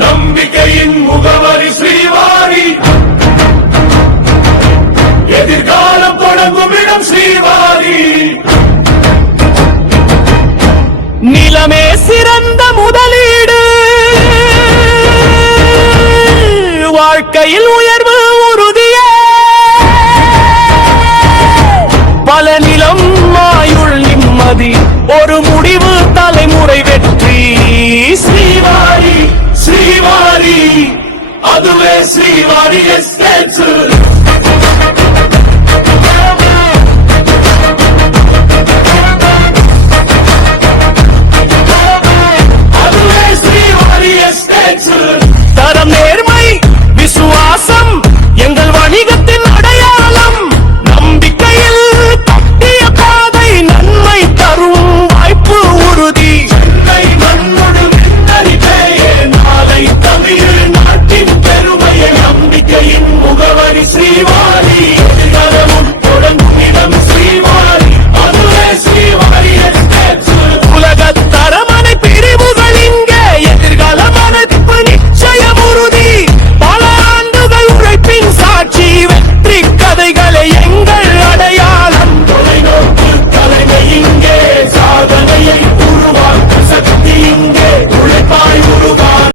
நம்பிக்கையின் முகவரி ஸ்ரீவாரி, எதிர்காலம் தொடங்கும் இடம் ஸ்ரீவாரி. நிலமே சிறந்த முதலீடு, வாழ்க்கையில் உயர்வு உறுதியே. பல நிலம் ஆயுள் நிம்மதி, ஒரு முடிவு தலைமுறை வெற்றி. ஸ்ரீவாரி ஸ்ரீவாரி, அதுவே ஸ்ரீவாரி எஸ்டேட்ஸ். அதுவே ஸ்ரீவாரி எஸ்டேட்ஸ்.